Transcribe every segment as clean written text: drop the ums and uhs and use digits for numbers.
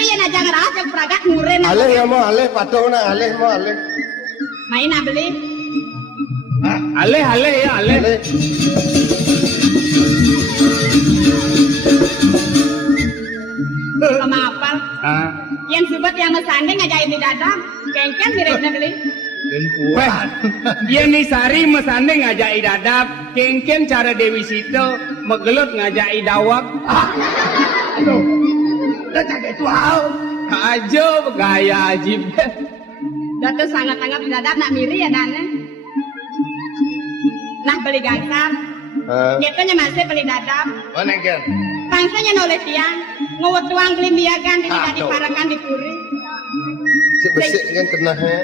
tadi yang aja ngeras yang peragat nguren. Aleh ya mau aleh patong na aleh mau aleh. Main beli. Aleh ya aleh. Sama apa? Yang sebut yang mesanding ngajain di dadam. Kengken miripnya beli. Dia nih sari mesanding ngajai dadap, kengken cara Dewi Sito megelut ngajai dawak. Aduh, dah cakap itu hal. Ajo gaya ajib. Datu sangat-sangat dadap nak miri ya dana. Nah beli gangsar. Gitu nya masih beli dadap. Mana kan? Pangsanya nulis tiang. Ngewet tuang beli biagan tidak diparakan di puri. Sebesik kan kena he.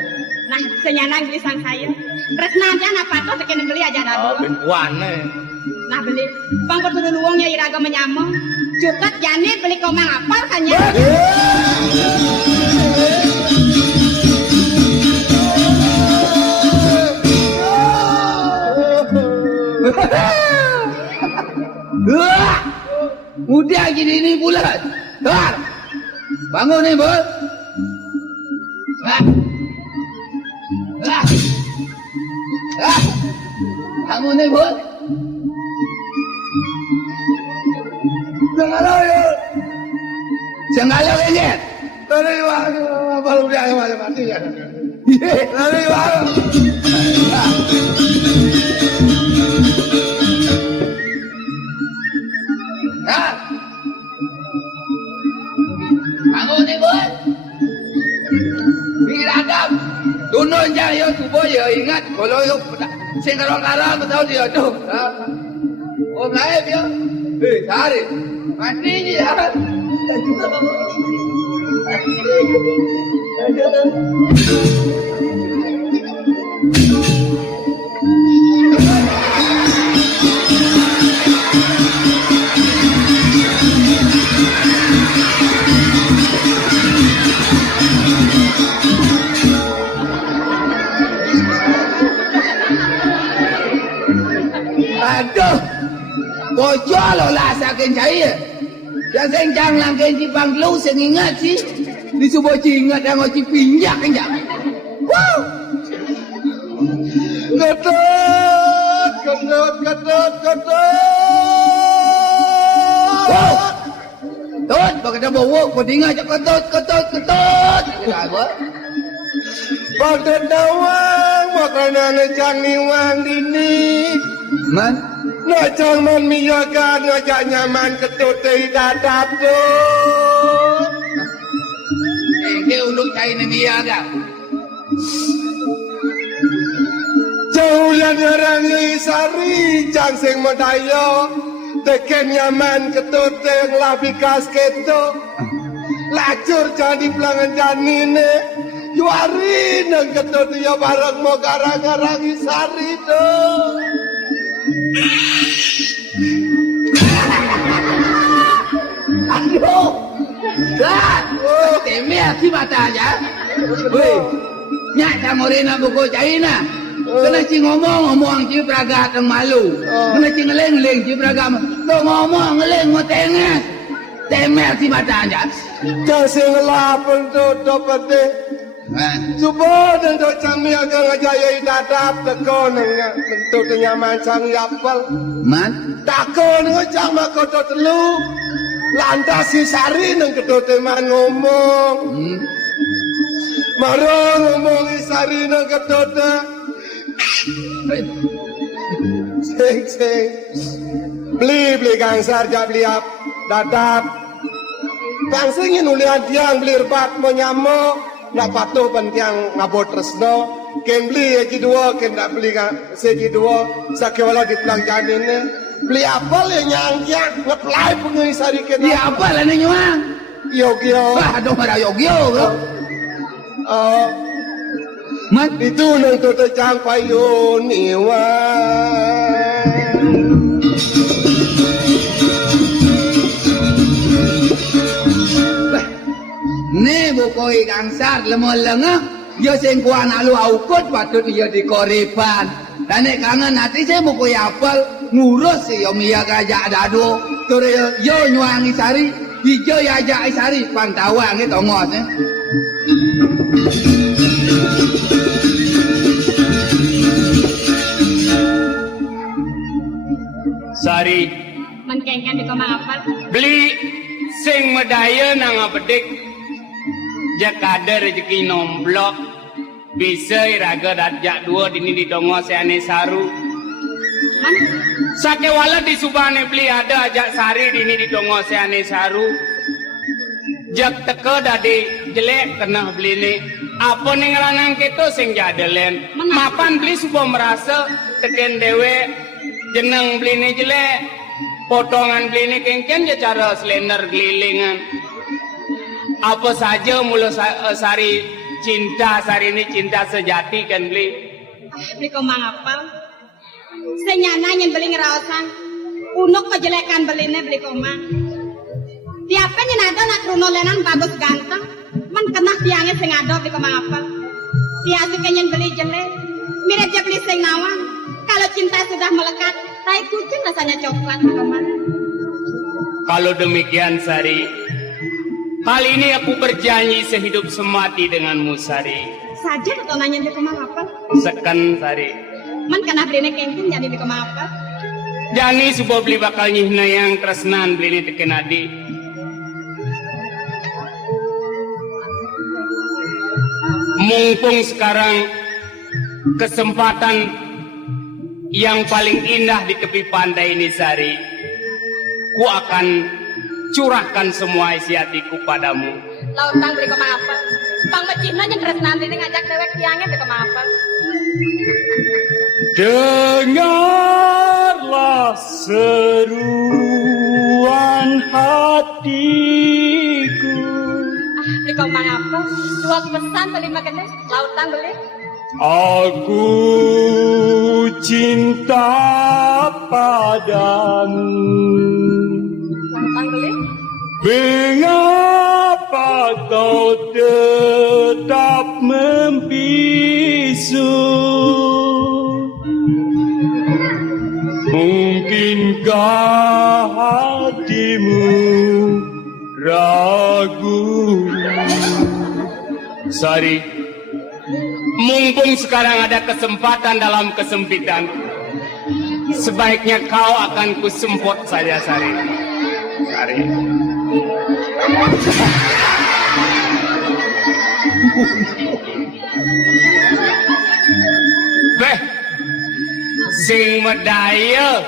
Nah, senyanang beli sang sayur. Resna aja apa tuh tekan beli aja dah. Bentuan Nah beli. Bang pertulu luangnya iraga menyamong. Cukat jani beli komang apal kanya. Udah gini ini bulat. Bangun nih, Bol. Bangun nih, Bol. Jangan ini. Dari mana? Apa lu dia macam mati ya? Dari mana? Bangun nih, Bol. Biradab. Tunun jaya tubuh ya ingat kalau yuk sing karang-karang tahu dia tuh. Om lain ya. Cari. Mati dia. Aduh, bojo lo lah saking cahaya. Yang sencang langkain cipang lu sing ingat sih. Disubuh ingat yang ngoci pinjak enjak. Wow. Ketut. Wow. Tut, bakal bawa kau dengar cak ketut. Kita apa? Pada dawang makanan ngejang niwang dini. Man, Ngajang man miyakan ngajak nyaman ketut dadap tu. dia ulung cai ni dia kau. Jauh yang orang sari jang sing medayo. Teken nyaman ketut yang labikas keto. Lacur jadi pelangan janine. Yuari nang ketut ya bareng mau garang-garang sari tu. Aduh, dah, temeh si mata aja. Weh, nyak camorina buku China. Kena cing ngomong ci praga teng malu. Kena cing ngeleng ci praga. Lo ngomong ngeleng mau tengah. Temeh si mata aja. Jang sing lapeng tu dapat deh. Coba dan tu cami agak ngajayai dadap teko nengnya bentuk nyaman sang yapal. Man, Tako nengah cang makoto telu. Lantas si sari neng kedot man ngomong. Marong ngomong si sari neng kedot. Sing. Beli gangsar jak beli dadap. Gangsingin ulian tiang beli rebat mau nyamuk. Nak patuh pentiang ngabot resno. Ken beli eji dua, ken nak beli seji dua. Sakewala di pelang janin ni. Beli apa le nyangkiak ngeplay pengen sari ken. dia apa lah ni nyuang? Yogyo. Aduh, marah Yogyo bro. Man, Itu nang tu tejang payun iwan. ni bukoi gangsar lemah-lengah. Dia sengkuan alu aukut patut dia di koriban. Dan nek kangen hati saya bukoi apel ngurus si Yomia gajak dado. Tore yo nyuangi sari hijau ya ajak ai sari pantawang ke tongos eh. Sari Menkengken di koma apa? beli sing medaya nang apedik jakada rezeki nomblok bisa iraga darjak dua dini di dongo seane saru Man, sake wala di subane beli ada ajak sari dini di dongo seane saru jak teka dadi jelek kena beli ni apa ning ranang kita sing jadelen mapan beli subuh merasa teken dewe jeneng beli ni jelek potongan beli ni kengken je cara slender gelilingan apa saja mula sari cinta sari ini cinta sejati kan beli beli koma apa? Senyana yang beli ngerawasan unuk kejelekan beli ini beli koma. Tiapa yang ada nak runo lenan bagus ganteng, man kena tiangnya sing ada beli koma apa? Tiasa yang beli jelek, mirip je beli sing nawang. Kalau cinta sudah melekat, tai kucing rasanya coklat beli koma. Kalau demikian Sari, kali ini aku berjanji sehidup semati denganmu Sari. Saja atau nanya beli koma apa? Sekan Sari. Man kena beli ini kengkin jadi beli koma apa? Jani subuh beli bakal nyihna yang tresnan beli ini teken adi. Mumpung sekarang kesempatan yang paling indah di tepi pantai ini Sari, ku akan curahkan semua isi hatiku padamu. Lautang beli koma apa? Bang Mecina yang tresnan ini ngajak dewek tiangnya beli koma apa? Dengarlah seruan hatiku. Beli koma apa? Dua pesan beli makan lautang beli. Aku cinta padamu. Lautang beli. Mengapa kau tetap membisu? Mungkinkah hatimu ragu? Sari, mumpung sekarang ada kesempatan dalam kesempitan, sebaiknya kau akan kusempot saja Sari. Sari. Beh, sing medaya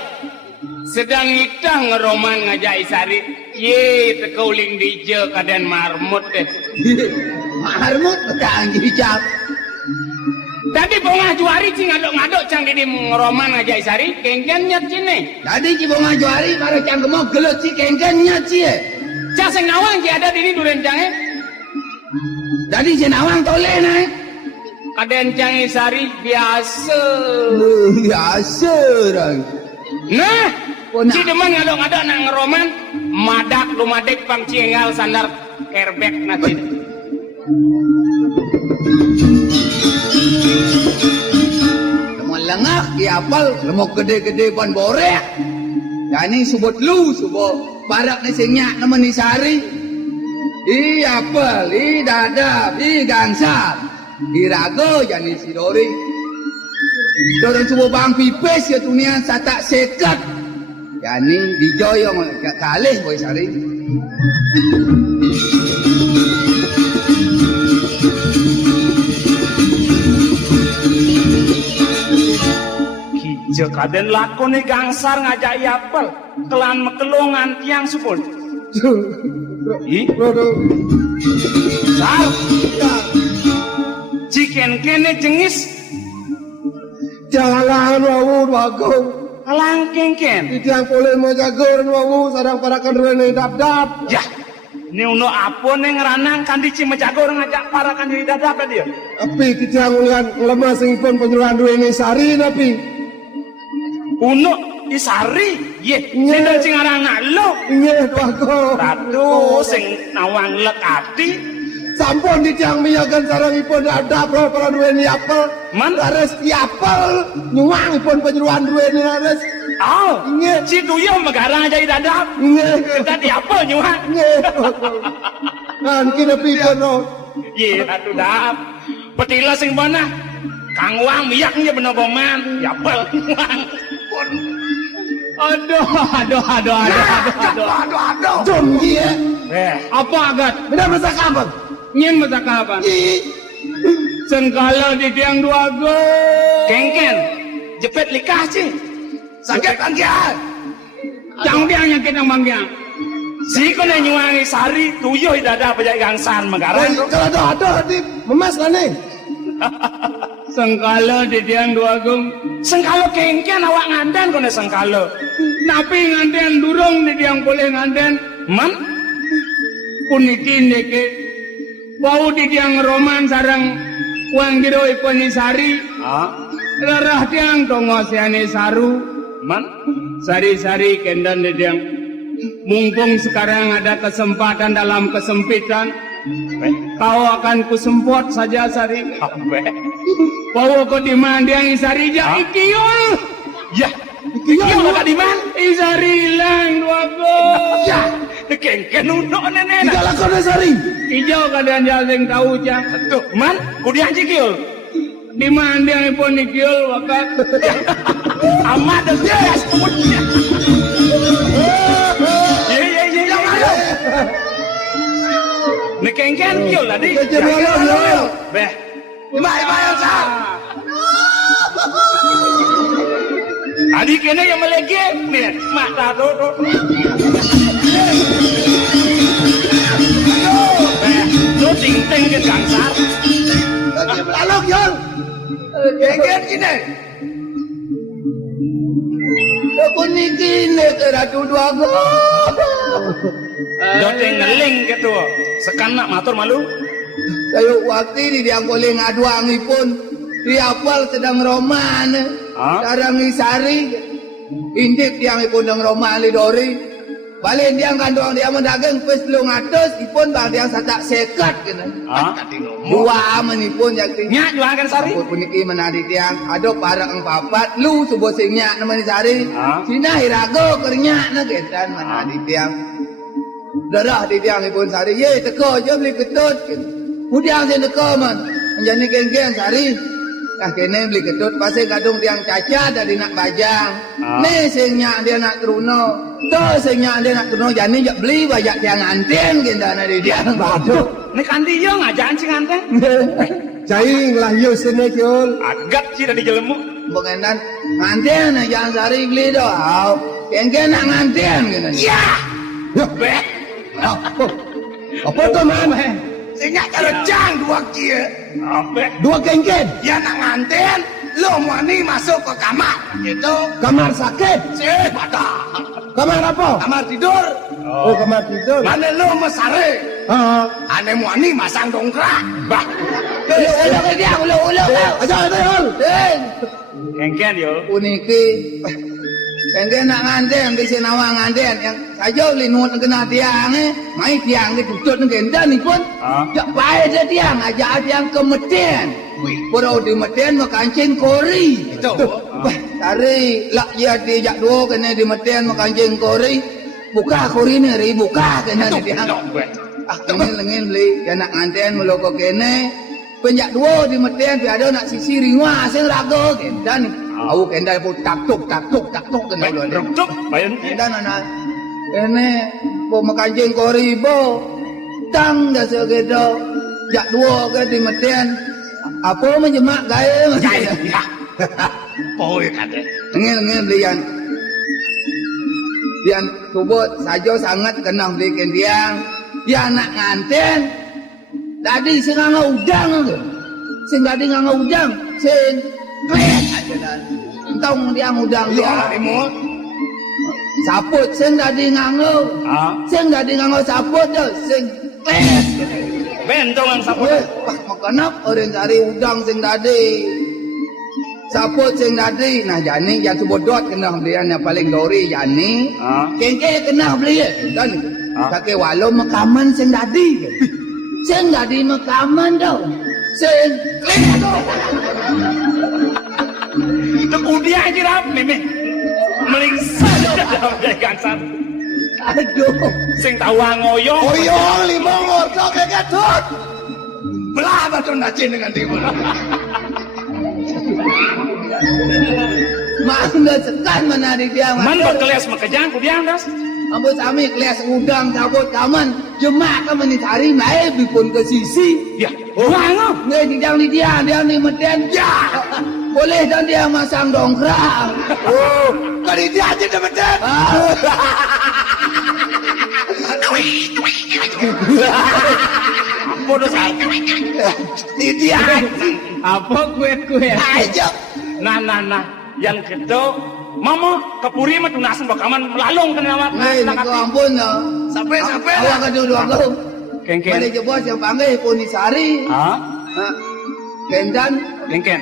sedang itah ngeroman ngajai Sari. Ye tekauling dije kaden marmut deh. Marmut petang hijab. Tadi bongah juari cing ngadok-ngadok cang di ngeroman ngajai Sari. Kengken nyat cine. Tadi cibonga juari para cang gemok gelut si kengkennya cie. Cang sing nawang ci ada di ni duren cange. Tadi si nawang tole naik. Kaden cange Sari biasa. Biasa orang. Nah, Pona. si demen ngadok-ngadok nak ngeroman, madak lumadek pang ciengal sandar kerbek nanti. Lemon lengak, diapal, lemok gede-gede ban borek. Yani subot lu, subot barak ni senyak nama ni sari. I apel, i dadap, i gangsat. I rago, yani sidori. Dorang subot bang pipes ya tunia satak sekat. Yani dijoyong kalih boy sari. Kijo kaden lakone gangsar ngajak yapel kelan mekelongan tiang supun. Ih, sar. Ciken kene jengis Jangan wawu bagong. alang kengken. Itiang boleh mau jagur wawu sadang parakan rene dap-dap. Ya, ni uno apa neng ranang kandi ci mejagor ngajak para kandi dadap dia. Tapi kita ngulian lemah sing pun penyuluhan dua ini sari tapi Uno isari, ye, Nye. sing aran anak lo. ingat bagong. Ratu sing nawang lekati. Sampun di tiang miyagan sarang ipun dap-dap roh para dua ini apel. Man. Lares apel nyuang ipun penyuluhan dua ini lares. Oh, Ingat. si tuyul megarang jadi dadap. Nge. Tadi apa nyuhan? Nge. Kan kena pikir no. Ye, atuh dap. Petila sing mana? Kang Wang miaknya bener boman. Ya pel Wang. Aduh. Jom dia. Apa agat? Benda masak apa? Nyen masak apa? Sengkala di tiang dua go. Kengken. Jepit likah sih. Sakit panggian. Jangan dia nyakit yang bangkiang. Si kena nyuangi sari tuyuh dada pejak gangsan megarang. Kalau ada di memas lah nih. Sengkala di tiang dua go. Sengkala kengken awak ngandan kena sengkala. Napi ngandan durung di tiang boleh ngandan. Man? Punikin deke. Bau di tiang roman sarang uang giro iponi sari. Larah tiang tongo siane saru. Man, sari-sari kendan di tiang. Mumpung sekarang ada kesempatan dalam kesempitan, kau akan kusempot saja sari. Kau kau di mana dia sari ja ikiul. Ya, ikiul kau di mana? Isari hilang dua go. Ya, dekengken unuk nenek. Tidak lakukan sari. Hijau keadaan jaseng tahu cang. Tuh, man, kudian cikiul. Di mana dia pun ikiul wakat. Amat dah yes. Ya. Nekengken kiul lah di. Beh. Mai sa. Adik kena yang melege, nih, mak tato. Beh, lo ting-ting ke gangsar. Alok yang. Kengken kini. Punikin ke ratu dua go. Dote ngeling gitu. Sekanak matur malu. Saya waktu ini dia boleh ngaduangi pun. Dia apal sedang roman. Sekarang ni sari. Indip dia pun sedang roman lidori. Balik dia kandung dia mendagang pas lu ngatus. Ipun bang dia satak sekat kena. Dua aman ipun jakti. Nyak jualan sari. Aku puniki menadi tiang. Ada parang papat. Lu sebuah sinyak namanya sari. Sina hirago kernya na ketan menadi tiang. Darah di tiang ipun sari. Ye teko je beli ketut. Kemudian saya teko man. Menjadi geng-geng sari. Nah kene beli ketut. Pasal kadung tiang cacat dari nak bajang. Ni sinyak dia nak teruno. Tuh sinyak dia nak teruno. Jadi jak beli bajak tiang anten. Kita nak di tiang. Baduh. Ini kandi yo ngajaan sing anten. Cai lah yo sini kiul. Agak sih dari jelemu. Bukan dan nganten jangan sari beli doh. Geng-geng nak nganten gitu. Ya. Beh. Apa tu man? Sinyak carejang dua kia. Beh. Dua kengken. Ya nak nganten. Lo wani masuk ke kamar. Gitu. Kamar sakit. Sih pada. Kamar apa? Kamar tidur. Oh kamar tidur. Mana lo mesare. Ane wani masang dongkrak. Bah. Ulo ke dia, ulo. Aja ada hal. Kengken yo. Uniki. Geng-geng nak nganten di sini awang nganten yang saja beli nuat kena tiang mai tiang ke tutut ngendan ni pun. Jak baik je tiang ajak tiang ke meten. Pura di meten makancing kori. Itu. Tari lak dia di jak dua kena di meten makancing kori. Buka kori ni ri buka kena di tiang. Lengin beli dia nak nganten meloko kene. Penjak dua di meten ada nak sisi ringwa sing rago kendan ni. Au kendal pun tak tuk kena ulo. Ruk bayan. Kendan ana. Kene bo makancing kori bo. Tang dah segedo. Jak dua ke di meten. Apa menjemak gaya macam Ya. Poe kate. Ngel belian. Dian subut saja sangat kena belikan tiang. Dia nak nganten. Tadi sing ngangau udang tu. Sing tadi ngangau udang, sing klet aja dah. Entong dia udang dia. Saput sing tadi ngangau. Sing tadi ngangau saput tu, sing klet. Bentongan saput. Makanap orang cari udang sing tadi. Saput sing tadi. Nah jani yang subodot kena belian yang paling dori jani. Kengke kena beli kan. Kakek walau makaman sing tadi. Sing tadi makaman tau. Sing klik tau. Itu udia aja rap meme. Melingsat Blih Gansar. Aduh. Sing tawa ngoyong. Oyong lima ngordo keketut. Belah batu nacin dengan timur. Mana sekan menarik dia. Man berkelas makejang kudiang das. Ambo sami kelas udang cabut kaman. Jemak kaman ni cari mai bipun ke sisi. Ya, wango. Ngai di dia ni meden. Ya. Boleh dan dia masang dongkrak. Oh, kali dia aja dah betul. Apa dosa? Ni dia. Apa kue-kue? Aja. Nah. Yang kedua, mama kepuri mah tunasan bakaman melalung ke nama. Ngai ni kau ampun no. Sampai. Awak kedua kau. Kengken. Balik je bos yang panggil Ponisari. Ha? Kendan. Kengken.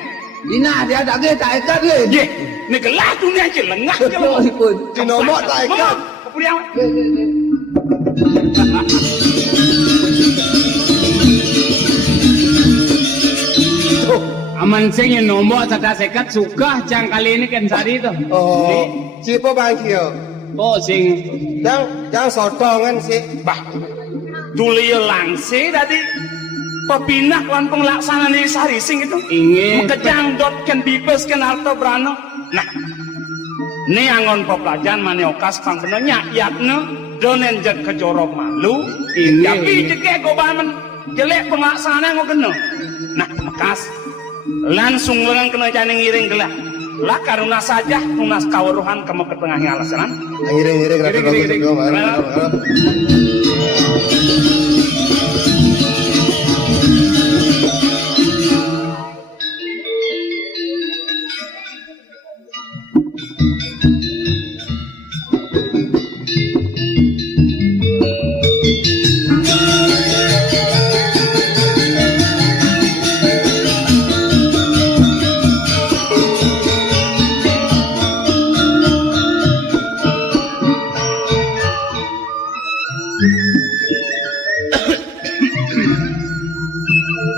Dina dia tak ikat ke? Ye, ni gelah tu ni aja lengah ke lo. Pun. Di nomor tak Mama, ikat. kepuri awak. Aman sing yang nombor sada sekat suka jang kali ini kan sari tu. Oh, siapa bang kio? Oh sing Jangan sotongan sih. bah tuli langsi tadi pepinah lan pelaksana ni sari sing itu. Ingin kejang dot kan bibes kan alto brano. Nah, ni angon pelajaran maniokas pang benarnya yakna donen jad kejorok malu. Tapi jeke go bamen jelek pelaksana ngo kena. Nah, makas langsung orang kena jangan ngiring gelah lah karena saja tunas kawaruhan kamu ke tengah alasan Ngiring rata Ngiring.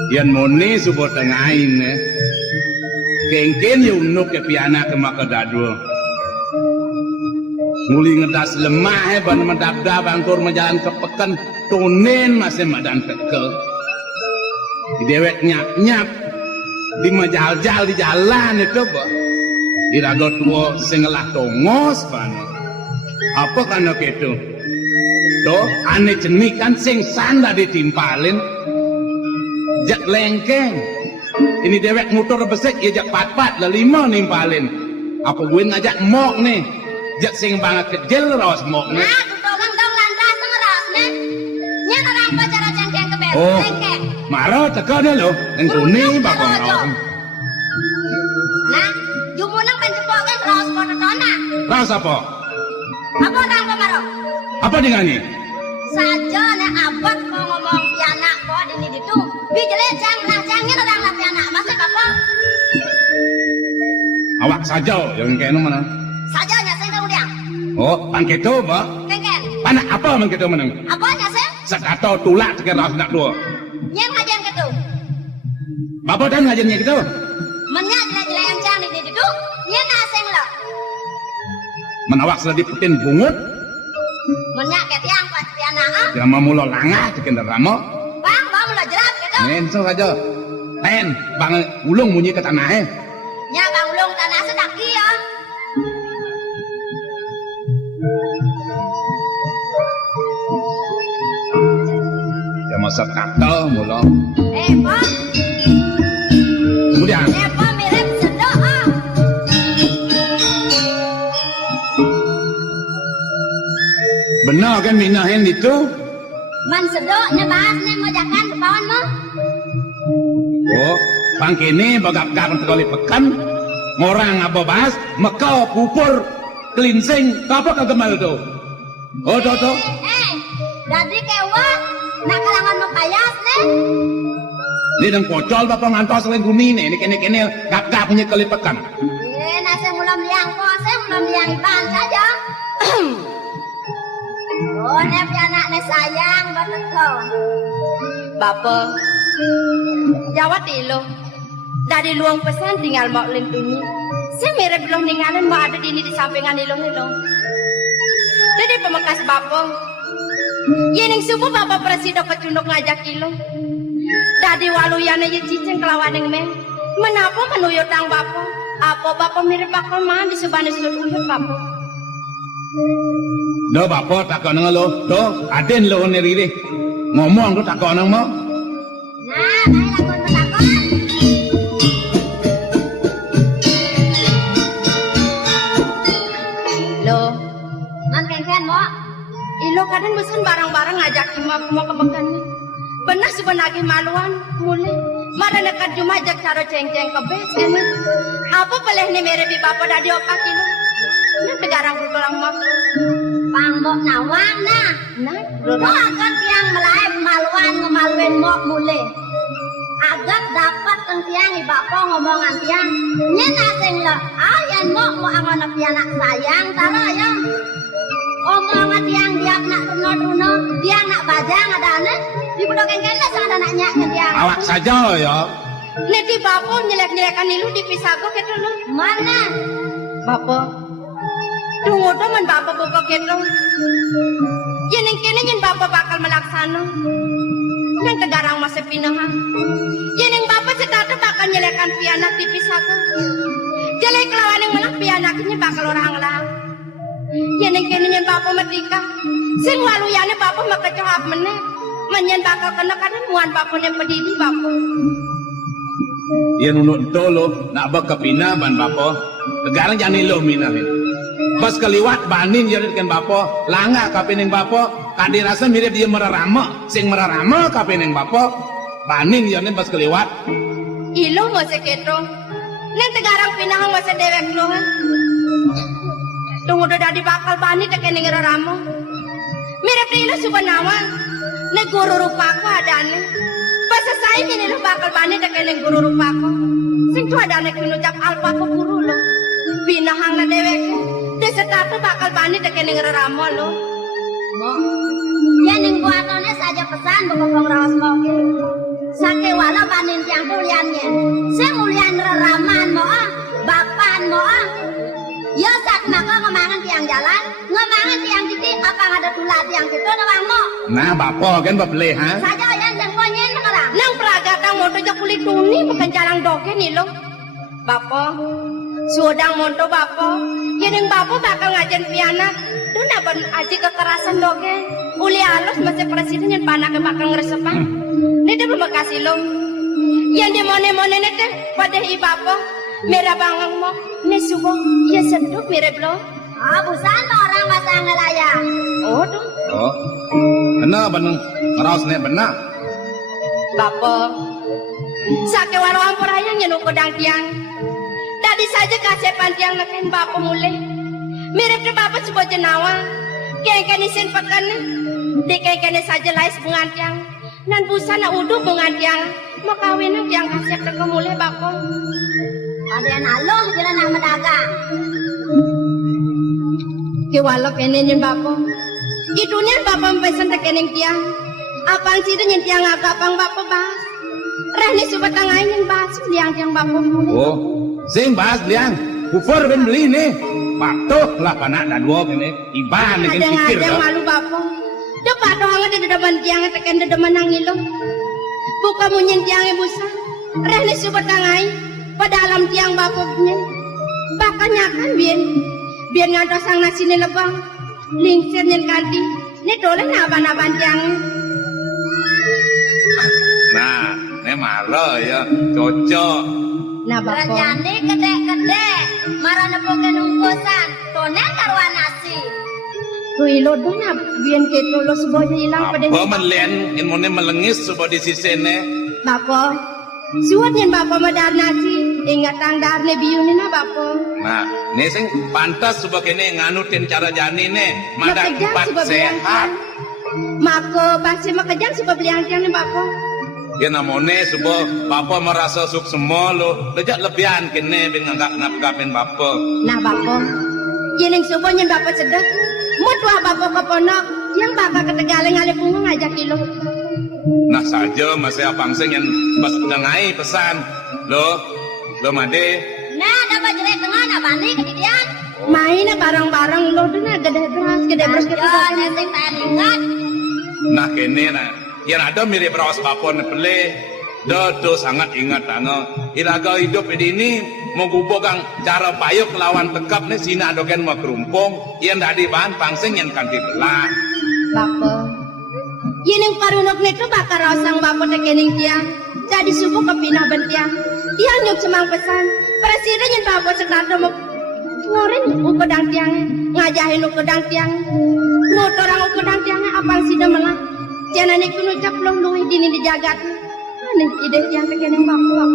Yan moni subo tengahin kengken yunuk ke piana ke makadadul muli ngedas lemah ban medabda bangkur menjalan ke pekan tonen masih madan tekel dewek nyap di majal-jal di jalan itu bah irago tua sengelah tongos ban apa kana gitu toh ane jenik kan sing sanda ditimpalin jak lengkeng ini dewek motor besek ya jak pat-pat lah 5 nimpalin apa gue ngajak mok nih jak sing banget kejel rawas mok nih Tutongan dong lantas ngeras nih. Nya orang pacara cengkeng ke bel. oh Cengkeng. marah teka dah lo yang suni bakal rawas Nah, jumunang pencepok kan rawas pototona. rawas apa Apa orang pemarok? apa dengan ini Saja nek abad mau ngomong pianak kok di itu. Bi jelek jang lah jangnya orang lah pianak masih apa? awak saja yang kena mana Saja nya sing kemudian. oh pangketo ba Kengken. panak apa mangketo menang Apa nya sing? sekato tulak tekan rawas nak dua Nya ngajian ketu. apa dan ngajarnya gitu Menya jelek-jelek yang jang di itu. Nya naseng lo. menawak sudah diputin bungut Menya ketiang pas pianak ah. yang mamula langah tekan ramo Bang, bang lo jelas ketu. Nenso aja. Ten, bang ulung bunyi ke tanah Nya bang ulung tanah sedaki ya. Ya masa kata mula. Pak. Kemudian, Pak mirip sedok ah. benar kan minahin itu? Man sedok nya bahas nya mojakan ke bawon mo. Oh, bang kini bagap kapan sekali pekan. Ngorang apa bahas, mekau pupur, kelinsing, apa kagak mal itu? Oh, tuh. Jadi kewa nak kalangan mepayas nih. Ini dan pocol bapak ngantos selain guni nih, ini kene gap punya kali pekan. Nasi mulam liang kok, saya mulam liang iban saja. Oh, nih anak nih sayang banget kau. Bapak, Jawa tilo. Dari luang pesan tinggal mau lintuni. Saya mirip belum ninggalin mau ada di sampingan nilo. Jadi pemekas bapo. Yening subuh bapak presiden kecunduk ngajak ilo. Tadi waluyane ye cicing kelawan yang men. Menapa menuyut tang bapo? Apa bapak mirip bakal mah di subane sudut uyut bapo? Do bapo takon nang lo. Do aden lo nerire. Ngomong do takon nang mo. Nah, bae lakon takon. Lo, man kengken mo. Ilo kadang bosan barang-barang ngajak mau ke makan. Benar sebenarnya maluan mulai. Mara nekat cuma ajak cara ceng-ceng ke bes kan. Apa boleh nih mere bi bapak dadi opat ilo. Ini tegarang bertulang mak. Pangbok nawang nah. Nah, lo akan tiang melai maluan ngemaluin mok mulai. Agak dapat tiang bapak ngomongan tiang. Nyena sing lo. Ayan mok mau angon anak sayang tara ya. Omongan tiang diap nak runo tiang nak bajang ada ane di budok kengkene sang ada naknya ke tiang Awak saja lo ya. Neti bapo nyelek-nyelekan ilu dipisah kok gitu lo mana bapo tunggu teman bapo buka gitu yang kene yang bapo bakal melaksana yang tegarang masih pinahan yang bapo setata bakal nyelekan pianak dipisah kok jelek lawan yang menang pianaknya bakal orang lah Yeneng kene nyen bapak metika. Sing waluyane bapak makecahap meneh. Menyen bakal kena kadang muan bapak yang pedidi bapak. Yan unod tolo na abag kapina ban bapo. Tegarang jani lo minahin. Pas kaliwat banin yan kan bapo. Langa kapining bapo. Kadi rasa mirip dia merarama. Sing merarama kapining bapo. Banin yan pas kaliwat. Ilo mo seketo. Neng tegarang pinahang masa dewek lo ha. Tunggu dadi bakal bani teke ning raramo. Mirip ilo subanawa. Ne guru rupaku adane. Pas selesai ini lo bakal bani teke ning guru rupaku. Sing tu adane kinucap alpa ku guru lo. Binahang na dewek. Desa tatu bakal bani teke ning raramo lo. Mo. Ya ning buatone saja pesan bokong rawas moke. Sake wala banin tiang kuliannya. Saya mulian raraman mo ah. Bapan mo ah. Ya saat maka ngemangan tiang jalan, ngemangan tiang titik, apa ada tulah tiang itu nawang mo. Nah bapo kan beli ha. Saja yang konyen sekarang. Nang pragatang moto jak kulit tuni bukan jalan doke nih lo. Bapo, sudang monto bapo, yeneng bapo bakal ngajen pianak. Tuh naban aji kekerasan doke. Uli alus masih presiden yang panaknya bakal ngeresepan. Nede bemakasih lo. Yang di mone-mone nede pada ibapo. Merah bangang mo, nesubo, ya seduk mirip lo. Ah, busan orang masa ngelaya. Oh, tuh. Oh. Benar benang ngeraos ne benar. Bapo, sake walau ampur ayang nyenuk kodang tiang. Tadi saja kasepan tiang ngeken bapo mulai. Mirip de bapo sebuah jenawa. Kengken isin pekan. Di kengken saja lais bungan tiang. Nan busana udu bungan tiang. Makawin tiang kasep teke mulai bapo. Ada nalong jalan nak mendagang. Kewalok kene nyen bapo. Itunya bapo pesen tekening tiang. Apang sih nyen tiang agak pang bapo bas. Rehni subat tangai nyen bas liang tiang bapo mulai. Oh, sing bas liang. Bufur ben beli nih. Patuh lah panak dan dua kene. Iban nih pikir dah. Ada malu bapo. Depat doang ada dedeman tiang teken dedeman nang ilung. Buka munyen tiang ibusa. Rehni subat tangai. Pada alam tiang bapaknya bakanya kan biar ngados sang nasi ni lebang lingsir nyen kanti ni dole naban-naban tiang nah ini marah ya cocok nah bapak Ranjane gede-gede marana poke nungkusan tonen karuan nasi kui lo dona biar keto lo seboja hilang pada apa menlen ilmunya melengis coba di sisi ne bapak suat nyen bapak madar nasi ingat tang darne biune na bapak nah ini sing pantas coba kene nganutin cara jani ne madang Makejang empat suba sehat bilang, mako pasti makejang suba bilang tiang ni bapak ya namone coba bapak merasa suk semua lo lejak lebihan kene bin ngap-ngapin bapak nah bapak yening suba nyen bapak sedek mutua bapak keponok yang bakal ketegaling alih punggung ngajak ilo nah saja masih abang sing yang pas dengai pesan lo made nah dapat jerai tengah nak bandi ke didian. Main bareng-bareng lo dena gede beras gitu. Ya, sing tak ingat. Nah kene nah, yang ada mirip rawas bapon peleh, do sangat ingat tango. Iraga hidup ini mengubo kang cara payuk lawan tekap nih sina adoken mau kerumpung, yang tadi bahan pangsing yang kanti belah. Bapak. Yen parunok neto bakar rasang bapak tekening tiang. Jadi subuh kepinah bentiang. Tiang nyuk cemang pesan. Presiden yang bapak sekarang mau ngorin ukedang tiang, ngajahin ukedang tiang. Motorang ukedang tiang apang sida melah. Jangan ikut ucap long luih dini dijagat. Aneh ide tiang tekening bapak.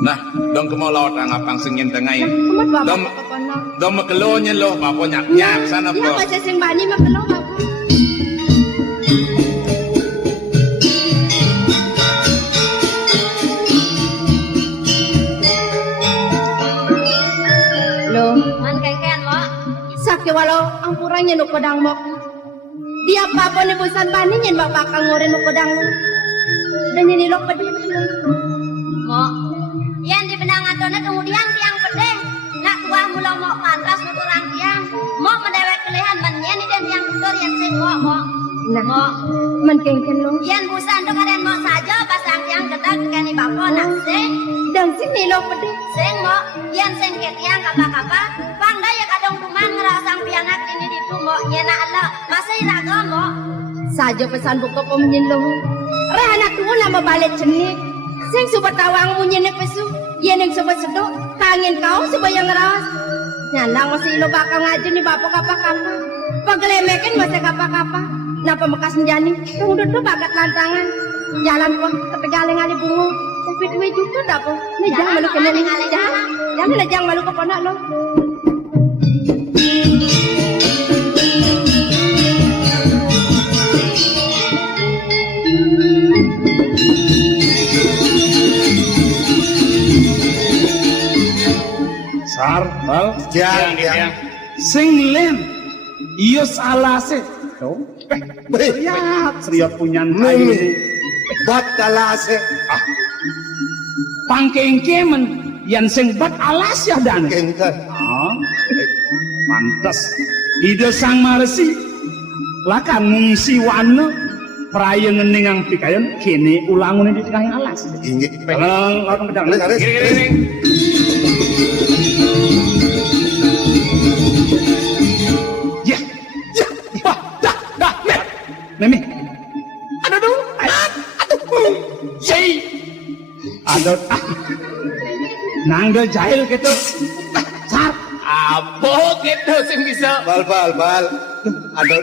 Nah, dong kemau laut ang pangsing yang tengah ini. Kemat bapak Dom kekono. dom mekelonya loh, bapak nyak sana Dia po. masih sing bani makelo bapak. Loh, Man kengken mo. sakit walau ampurannya nu pedang mok. Dia apa nih busan bani nyen bapak kang ngoren nu pedang lu. Dan ini lo pedih. Mo. Yan di benang atone kemudian tiang pedeh. Nak kuah mula mo pantas nuturang tiang. Mo mendewek kelehan menyen dan tiang tutur yang sing mo. Nah, Mo. menkengken lo. Yan busan tu karen mo saja pasang tiang ketak kani bapo nak sing. Dan sini lo pedih. Sing mo. Yan sing ke tiang kapa-kapa. Pandai ya kadang tuman ngerasang pianak ini di tumo. Nyena Allah. Masih raga mo. Saja pesan buka pemenyen lo. Reh anak tuh nama balik jenik. Sing sobat tawang munyen pesu. Yen yang sobat sedok. Tangin kau supaya ngeras. Nyandang masih lo bakal ngaji nih bapak kapa-kapa. Pagelemekin masih kapa-kapa. Napa mekas menjani? Tunggu tuh bagat lantangan. Jalan kok ketegaling ali bungu. Tapi duit juga dah po. Nih jangan malu kena nih. Jangan malu ke ponak lo. Sar, bal, Tiang, Tiang. tiang. sing lem, iyo salah se. Tuh, Beh, seriat punya Nini. kayu ini. Bat talase. Pangkengkemen, yang sing bat alas ya dan. Kengken. Ah, mantas. Ide sang maresi, lakan ngungsi wana, peraya ngeningang pikayan, kini ulangun di tengah alas. Inggih. Lakan pedang. Leres. Gini. Ya, ya, wah, dah, Memi. Aduh, Yai. Aduh, nanggal jahil gitu. Sar, Apa gitu sing bisa? Bal. Ada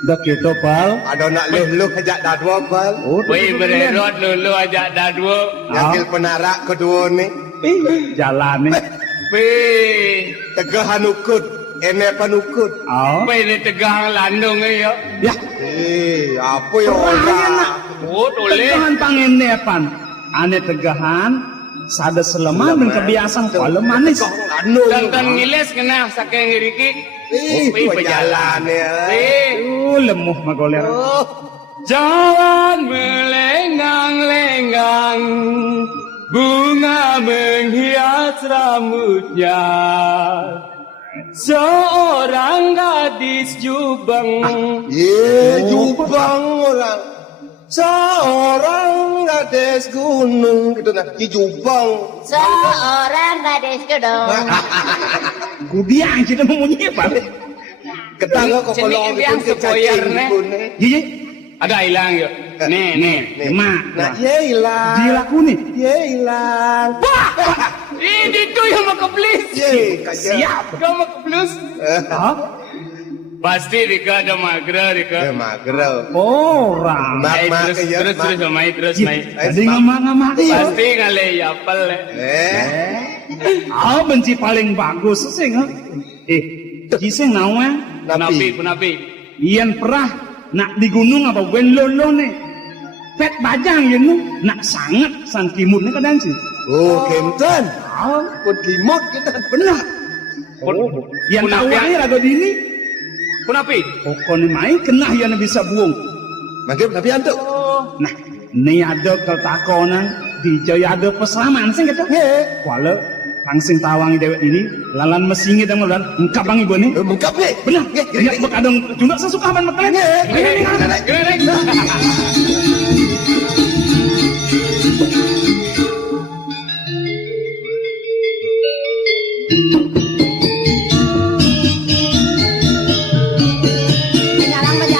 dah gitu pal. ada nak luh ajak dadwa bal. Oh, Wei bererot lulu ajak dadwo. Yakil penarak kedua ni. jalan nih. Pe. Tegahan ukut. Ene panukut. Oh, Pe ni tegang landung ya. ya. Apa ya orang? Oh, boleh. Tegahan pangenepan, ane tegahan, sada seleman dan kebiasaan kalau manis. Tonton ngiles kena saking ngiriki. Berjalan ya. Lemuh magoler. Jalan melenggang-lenggang, bunga menghias rambutnya. Seorang gadis jubang. Jubang orang. Seorang gadis gunung gitu nah. Jubang. Seorang gadis gedong. Kudiang kita memunyi apa? Ketangga kok Sini kalau biang sepoyer, ne. Iya, Ada hilang yuk. Nih. mak. Nah, dia hilang. Dilaku nih. Dia hilang. Ini tuh yang mau keblis. Siap. Kau mau keblis? Hah? Pasti Rika ada magra Rika. Magrel. Orang. Mak, mak, Terus ya, terus mak. terus mai terus mai. Jadi ngamak-ngamak. Pasti ngale yapel. Ah, benci paling bagus sih nggak? Kisah ngawen. Kunapi. Iyan perah nak di gunung apa wen lolo nih. Pet bajang ya nu nak sangat sang kimut nih kadang sih. Oh, kenten. Ah, Pun kimot kita. benar. Yang tahu air ada di ini. Kunapi? Pokoknya main kena yang bisa buang. Mangkip tapi antuk. Nah, ini ada keltakonan dijaya ada pesaman sing gitu. Nggih. Wala langsing tawangi dewek ini lalan mesingi dan lan engkap bang ibu nih. Mengkap nih. Benar. Nggih, Ya bekadong jundak sesuka ban mekelen. Nggih.